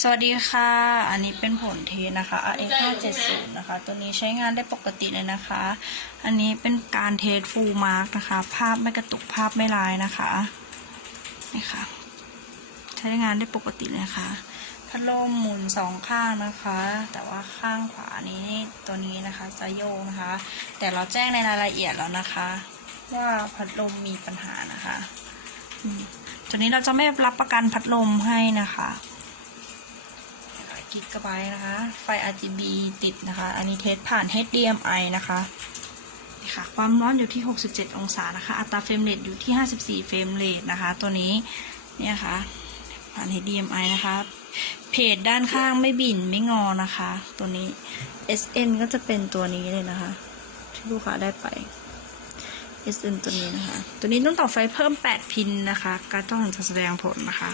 สวัสดีค่ะ อันนี้เป็นผลเทนะคะ RX 570นะคะ ตัวนี้ใช้งานได้ปกติเลยนะคะ อันนี้เป็นการเทสฟูลมาร์กนะคะ ภาพไม่กระตุกภาพไม่ลายนะคะ นี่ค่ะ ใช้งานได้ปกติเลยนะคะพัดลมหมุนสองข้างนะคะ แต่ว่าข้างขวานี้ตัวนี้นะคะจะโยกนะคะ แต่เราแจ้งในรายละเอียดแล้วนะคะ ว่าพัดลมมีปัญหานะคะ ตัวนี้เราจะไม่รับประกันพัดลมให้นะคะ กิกะไบต์นะคะ ไฟ RGB ติดนะคะ อันนี้เทสผ่าน HDMI นะคะนี่ค่ะ ความร้อนอยู่ที่ 67 องศานะคะ อัตราเฟรมเรทอยู่ที่ 54 เฟรมเรทนะคะ ตัวนี้เนี่ยค่ะ ผ่าน HDMI นะคะ เพจด้านข้างไม่บิ่นไม่งอนะคะ ตัวนี้ SN ก็จะเป็นตัวนี้เลยนะคะ ที่ลูกค้าได้ไป SN ตัวนี้นะคะ ตัวนี้ต้องต่อไฟเพิ่ม 8 พินนะคะ การต้องจะแสดงผลนะคะ